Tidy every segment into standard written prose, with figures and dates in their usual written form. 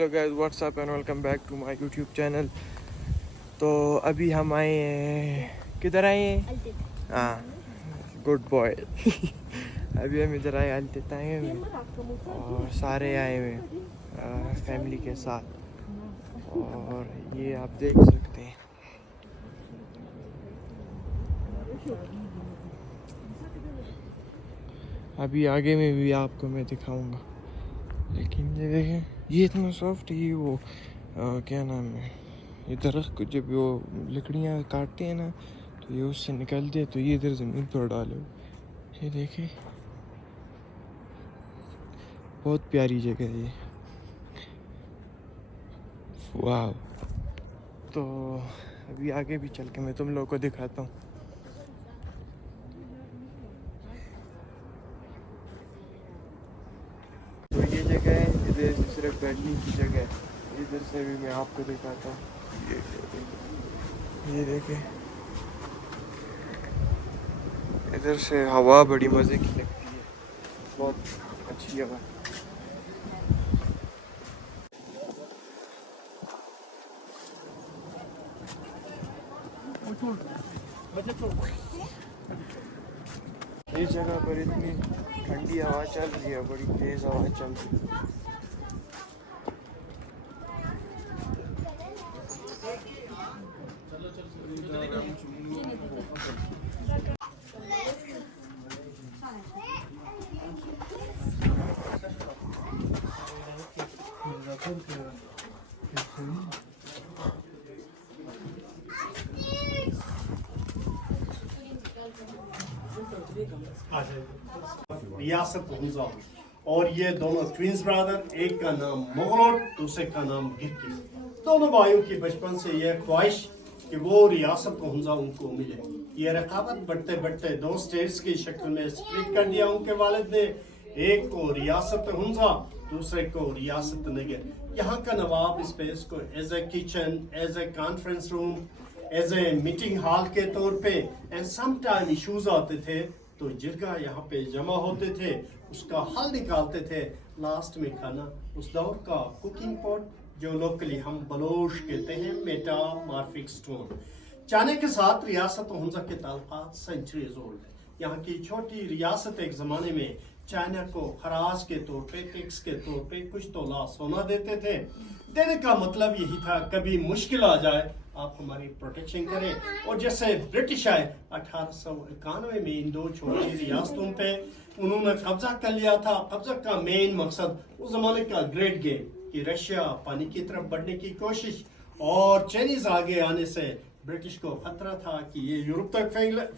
Hello guys, what's up and welcome back to my YouTube channel. तो अभी हम आए हैं, किधर आए हैं? हाँ, गुड बॉय। अभी हम इधर आए, अल्तित आए हुए और सारे आए हुए फैमिली के साथ। और ये आप देख सकते हैं, अभी आगे में भी आपको मैं दिखाऊंगा। लेकिन ये देखें, ये इतना सॉफ्ट है। ये वो क्या नाम है, ये दरख्त को जब वो लकड़ियाँ काटते हैं ना, तो ये उससे निकलते हैं, तो ये इधर ज़मीन पर डालो। ये देखें, बहुत प्यारी जगह है ये। वाह। तो अभी आगे भी चल के मैं तुम लोगों को दिखाता हूँ। तो ये जगह है, इधर सिर्फ बैठने की जगह है। इधर से भी मैं आपको दिखाता हूँ। ये देखें, इधर से हवा बड़ी मज़े की लगती है, बहुत अच्छी हवा। इस जगह पर इतनी ठंडी हवा चल रही है, बड़ी तेज़ हवा चल रही है। रियासत हुंजा। और ये दोनों ट्विंस ब्रदर, एक का नाम मोगलोट, दूसरे का नाम गिरकी। दोनों भाइयों की बचपन से यह ख्वाहिश कि वो रियासत हुंजा उनको मिले। ये रकाबत बढ़ते बढ़ते दो स्टेट्स की शक्ल में स्प्लिट कर दिया उनके वालिद ने। एक को रियासत हुंजा, दूसरे को रियासत नगर। यहाँ का नवाब स्पेस को as a kitchen, as a conference room, as a meeting hall के तौर पे एंड सम टाइम इश्यूज आते थे तो जिरगा यहाँ पे जमा होते थे, उसका हल निकालते थे। लास्ट में खाना, उस दौर का कुकिंग पॉट जो लोकली हम बलोच कहते हैं, मेटामॉर्फिक स्टोन। चाइना के साथ रियासत हुंजा के ताल्लुकात सेंचुरीज ओल्ड है। यहाँ की छोटी रियासत एक जमाने में चाइना को खराज के तौर पे, टैक्स के तौर पे कुछ तोला सोना देते थे। देने का मतलब यही था, कभी मुश्किल आ जाए आप हमारी प्रोटेक्शन करें। और जैसे ब्रिटिश आए 1891 में इन दो छोटी रियासतों पे उन्होंने कब्जा कर लिया था। कब्जा का मेन मकसद उस जमाने का ग्रेट गेम कि रशिया पानी की तरफ बढ़ने की कोशिश और चाइनीज आगे आने से ब्रिटिश को खतरा था कि ये यूरोप तक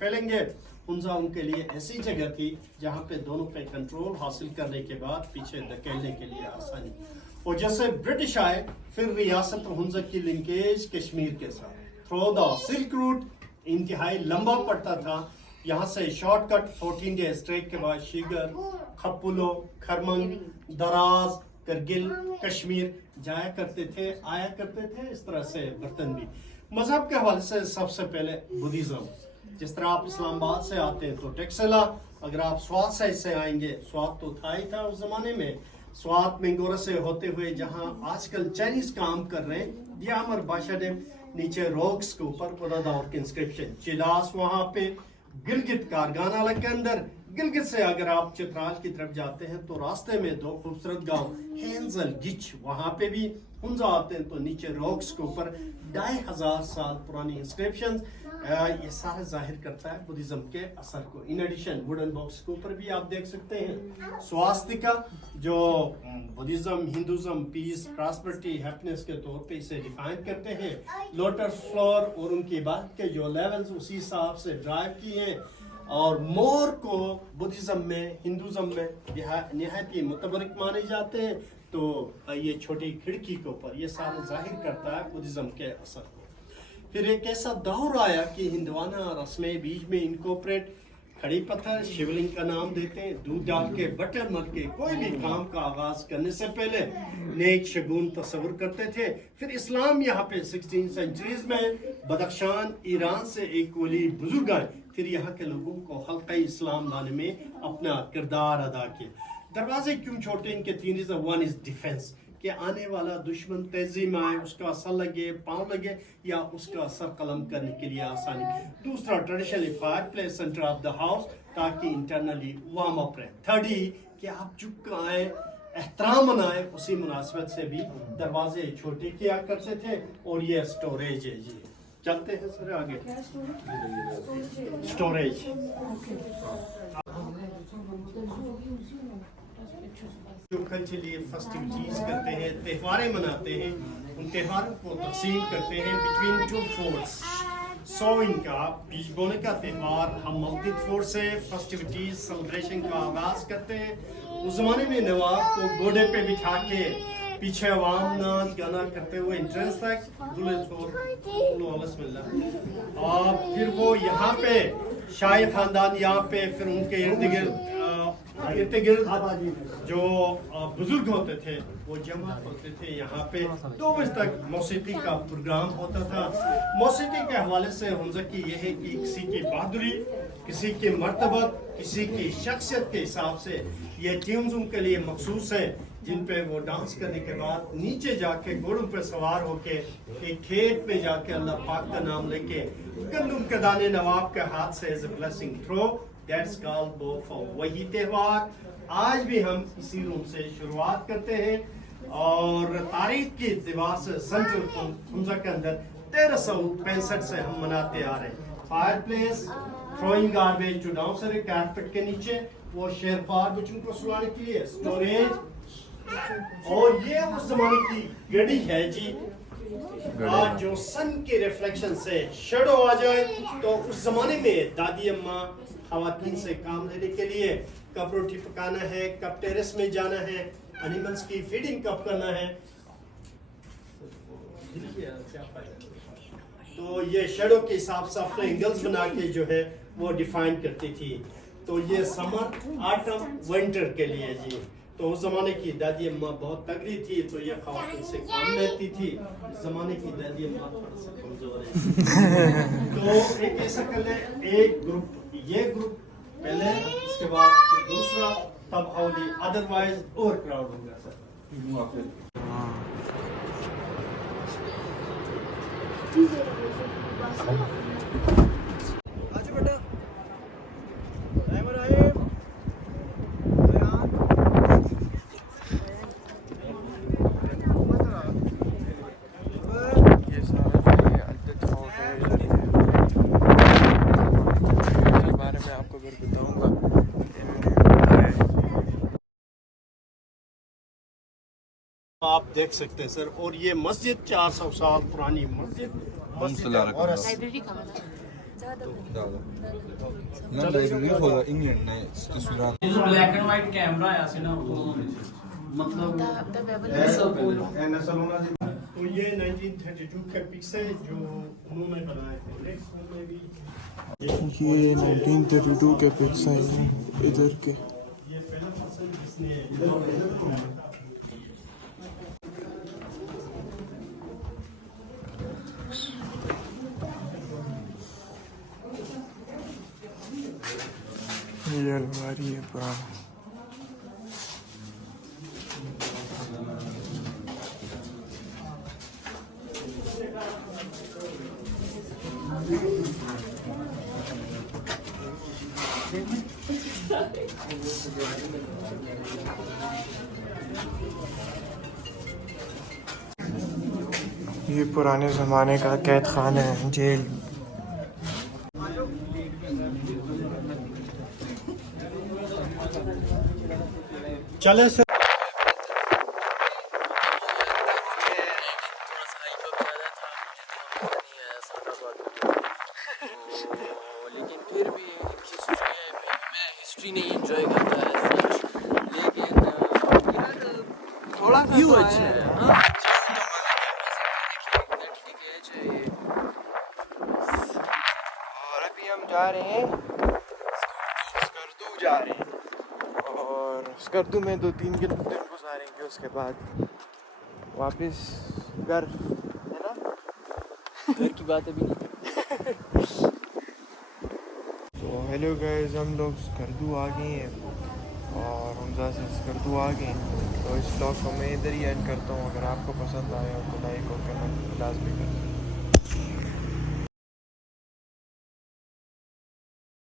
फैलेंगे। हुंजा उनके लिए ऐसी जगह थी जहाँ पे दोनों पे कंट्रोल हासिल करने के बाद पीछे धकेलने के लिए आसानी। और जैसे ब्रिटिश आए, फिर रियासत हुंजा की लिंकेज कश्मीर के साथ थ्रू द सिल्क रूट इंतहाई लंबा पड़ता था। यहाँ से शॉर्टकट 14 डेज ट्रेक के बाद शिगर, खपुलो, खरमंग, दराज, करगिल, कश्मीर जाया करते थे, आया करते थे। इस तरह से बर्तन भी मजहब के हवाले से सबसे पहले बुद्धिज्म। जिस तरह आप इस्लामाबाद से आते हैं तो टेक्सला, अगर आप स्वात साइड से आएंगे, स्वात तो था ही था उस जमाने में, स्वात मिंगोरा से होते हुए जहां आजकल चाइनीज काम कर रहे हैं, दियामर बाशाडेम, नीचे रॉक्स के ऊपर पुराना दौर के इंस्क्रिप्शन, चिलास वहां पे, गिलगित कारगाना के अंदर। गिलगित से अगर आप चित्राल की तरफ जाते हैं तो रास्ते में दो खूबसूरत गांव हेंजल गिच, वहां पे भी हुंजा आते हैं। तो नीचे रॉक्स के ऊपर 2500 साल पुरानी इंस्क्रिप्शन, ये सारा जाहिर करता है बुद्धिज्म के असर को। इन एडिशन वुडन बॉक्स के ऊपर भी आप देख सकते हैं स्वास्तिका, जो Buddhism, Hinduism, peace, prosperity, happiness के तौर पे इसे डिफाइन करते हैं। लोटस फ्लावर और उनकी इबादत के जो लेवल्स उसी हिसाब से ड्राइव किए हैं। और मोर को बुद्धिज्म में, हिंदुज्म में निहायत ही मुतबरिक माने जाते हैं। तो ये छोटी खिड़की के ऊपर ये सारा जाहिर करता है बुद्धिज्म के असर को। फिर एक ऐसा दौर आया कि हिंदवाना रस्में बीच में इनकॉर्पोरेट, खड़ी पत्थर शिवलिंग का नाम देते हैं, दूध डाल के, बटर मल के कोई भी काम का आगाज करने से पहले नेक शगुन तस्वुर करते थे। फिर इस्लाम यहाँ पे 16 सेंचुरीज में बदख्शान ईरान से एक वली बुजुर्ग आए, फिर यहाँ के लोगों को हल्का इस्लाम लाने में अपना किरदार अदा किया। दरवाजे क्यों छोटे, इनके 3 रीजन। 1 इज डिफेंस, कि आने वाला दुश्मन तेजी में आए, उसका सर लगे, पाँव लगे या उसका सर कलम करने के लिए आसानी। दूसरा, traditionally fire place centre of the house, ताकि इंटरनली वार्म अप रहे। थर्ड कि आप चुप कर आए, एहतराम मनाए, उसी मुनासिबत से भी दरवाजे छोटे किया करते थे। और ये स्टोरेज है जी। चलते हैं सर आगे। स्टोरेज जो कल्चरली फेस्टिविटीज करते हैं, त्योहारें मनाते हैं, उन त्योहारों को तकसीम करते हैं बिटवीन टू फोर्ट्स। सोविंग का बीज बोने का त्यौहार हम मस्जिद फोर्ट से फेस्टिविटीज सेलिब्रेशन का आगाज करते हैं। उस जमाने में नवाब को घोड़े पे बिठा के पीछे अवाम नाच गाना करते हुए एंट्रेंस तक और फिर वो यहाँ पे शाही खानदान यहाँ पे, फिर उनके इर्द गिर्द जो बुजुर्ग होते थे वो जमा होते थे यहाँ पे। 2 बजे तक मौसीकी का प्रोग्राम होता था। मौसीकी के हवाले से हमजा की यह है कि किसी की बहादुरी, किसी की मर्तबत, किसी की शख्सियत के हिसाब से ये ट्यून्स उनके लिए मखसूस है, जिन पे वो डांस करने के बाद नीचे जाके घोड़ों पे सवार होके एक खेत में जाके अल्लाह पाक का नाम लेके गंदुम के दाने नवाब के हाथ से as a blessing throw, that's called बोफ। वही त्यौहार आज भी हम इसी रूम से शुरुआत करते हैं और तारीख के एतबार से सेंट्रल हमजा के अंदर 1365 से हम मनाते आ रहे हैं। Fireplace, throwing garbage to down सर कारपेट के नीचे, वो शेरपार बच्चों को सुलाने के लिए स्टोरेज, और ये उस जमाने की घड़ी है जी। आज जो सन के रिफ्लेक्शन से शेडो आ जाए तो उस जमाने में दादी अम्मा खवातीन से काम लेने के लिए कब रोटी पकाना है, कब टेरेस में जाना है, एनिमल्स की फीडिंग कब करना है, तो ये शेडो के हिसाब से अपने एंगल्स बना के जो है वो डिफाइन करती थी। तो ये समर, ऑटम, विंटर के लिए जी। तो उस जमाने की दादी अम्मा बहुत तगड़ी थी, तो ये खवातीन से काम लेती थी। इस जमाने की दादी अम्मा थोड़ा सा कमजोर है। तो एक ऐसा कर ले, एक ग्रुप, ये ग्रुप पहले, इसके बाद दूसरा, तब अवधि, अदरवाइज ओवर क्राउड होगा सर। आप देख सकते हैं सर, और ये मस्जिद 400 साल पुरानी मस्जिद और ब्लैक एंड व्हाइट कैमरा आया से ना मतलब तो ये 1932 के पिक्स है जो उन्होंने बनाए थे। ये 1932 के पिक्स हैं इधर के। ये पहला पर्सन जिसने ये अलमारी है पुरानी। ये पुराने ज़माने का कैद खाना है, जेल। चले सर। लेकिन फिर भी मैं हिस्ट्री नहीं एंजॉय करता है, लेकिन थोड़ा व्यू अच्छा है। हाँ और अभी हम जा रहे हैं स्कर्दू जा रहे हैं, और स्कर्दू में 2-3 दिन गुजारेंगे, उसके बाद वापस घर, है ना? घर की बात अभी नहीं। तो हेलो गाइस, हम लोग स्कर्दू आ गए हैं और हमजा से स्कर्दू आ गए हैं। तो इस ब्लॉग को मैं इधर ही एंड करता हूँ। अगर आपको पसंद आया हो तो लाइक और कमेंट लाजमी करें।